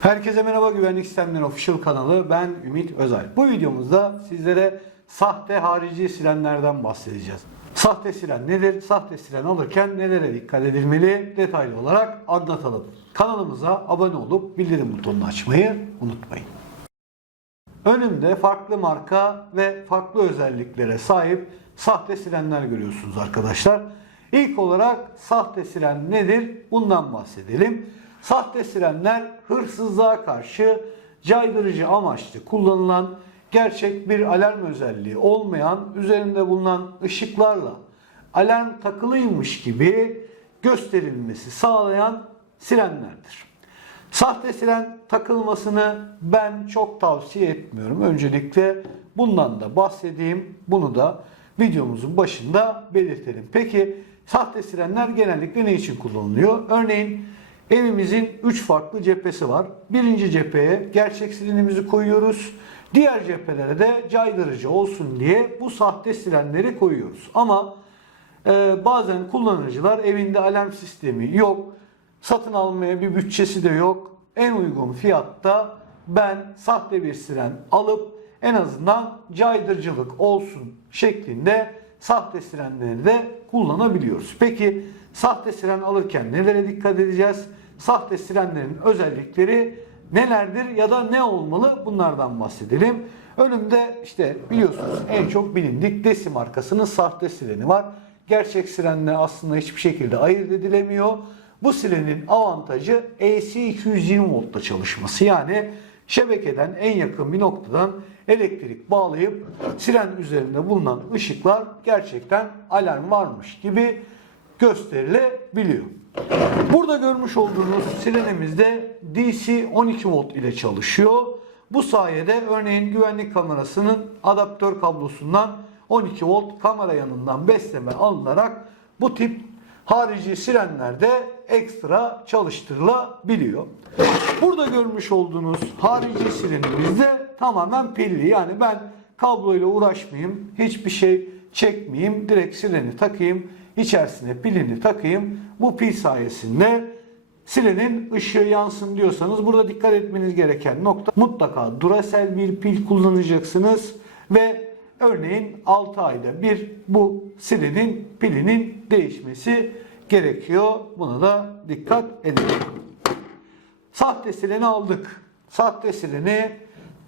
Herkese merhaba Güvenlik Sistemleri Official kanalı. Ben Ümit Özay. Bu videomuzda sizlere sahte harici sirenlerden bahsedeceğiz. Sahte siren nedir? Sahte siren alırken nelere dikkat edilmeli? Detaylı olarak anlatalım. Kanalımıza abone olup bildirim butonunu açmayı unutmayın. Önümde farklı marka ve farklı özelliklere sahip sahte sirenler görüyorsunuz arkadaşlar. İlk olarak sahte siren nedir? Bundan bahsedelim. Sahte sirenler hırsızlığa karşı caydırıcı amaçlı kullanılan gerçek bir alarm özelliği olmayan üzerinde bulunan ışıklarla alarm takılıymış gibi gösterilmesi sağlayan sirenlerdir. Sahte siren takılmasını ben çok tavsiye etmiyorum. Öncelikle bundan da bahsedeyim. Bunu da videomuzun başında belirtelim. Peki sahte sirenler genellikle ne için kullanılıyor? Örneğin evimizin 3 farklı cephesi var. Birinci cepheye gerçek sirenimizi koyuyoruz. Diğer cephelere de caydırıcı olsun diye bu sahte sirenleri koyuyoruz. Ama ee, bazen kullanıcılar evinde alarm sistemi yok. Satın almaya bir bütçesi de yok. En uygun fiyatta ben sahte bir siren alıp en azından caydırıcılık olsun şeklinde sahte sirenleri de kullanabiliyoruz. Peki sahte siren alırken nelere dikkat edeceğiz? Sahte sirenlerin özellikleri nelerdir ya da ne olmalı bunlardan bahsedelim. Önümde işte biliyorsunuz en çok bilindik Desi markasının sahte sireni var. Gerçek sirenle aslında hiçbir şekilde ayırt edilemiyor. Bu sirenin avantajı AC 220 voltta çalışması. Yani şebekeden en yakın bir noktadan elektrik bağlayıp siren üzerinde bulunan ışıklar gerçekten alarm varmış gibi gösterilebiliyor. Burada görmüş olduğunuz sirenimizde DC 12 volt ile çalışıyor. Bu sayede örneğin güvenlik kamerasının adaptör kablosundan 12 volt kamera yanından besleme alınarak bu tip harici sirenlerde ekstra çalıştırılabiliyor. Burada görmüş olduğunuz harici sirenimiz de tamamen pilli. Yani ben kabloyla uğraşmayayım, hiçbir şey çekmeyeyim, direkt sireni takayım, içerisine pilini takayım. Bu pil sayesinde silenin ışığı yansın diyorsanız burada dikkat etmeniz gereken nokta mutlaka Duracell bir pil kullanacaksınız ve örneğin 6 ayda bir bu silenin pilinin değişmesi gerekiyor. Buna da dikkat edin. Sahte sileni aldık. Sahte sileni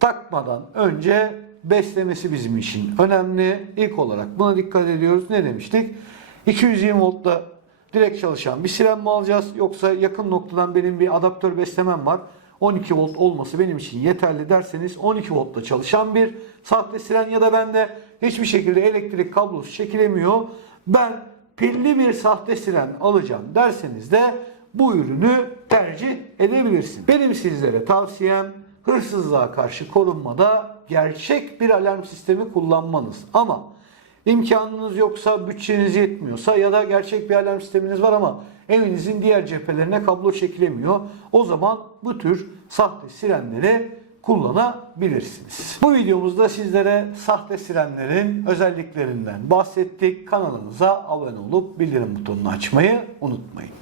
takmadan önce beslemesi bizim için önemli. İlk olarak buna dikkat ediyoruz. Ne demiştik? 220 voltla direkt çalışan bir siren mi alacağız? Yoksa yakın noktadan benim bir adaptör beslemem var. 12 volt olması benim için yeterli derseniz 12 voltla çalışan bir sahte siren ya da bende hiçbir şekilde elektrik kablosu çekilemiyor. Ben pilli bir sahte siren alacağım derseniz de bu ürünü tercih edebilirsin. Benim sizlere tavsiyem hırsızlığa karşı korunmada gerçek bir alarm sistemi kullanmanız. Ama imkanınız yoksa, bütçeniz yetmiyorsa ya da gerçek bir alarm sisteminiz var ama evinizin diğer cephelerine kablo çekilemiyor. O zaman bu tür sahte sirenleri kullanabilirsiniz. Bu videomuzda sizlere sahte sirenlerin özelliklerinden bahsettik. Kanalımıza abone olup bildirim butonunu açmayı unutmayın.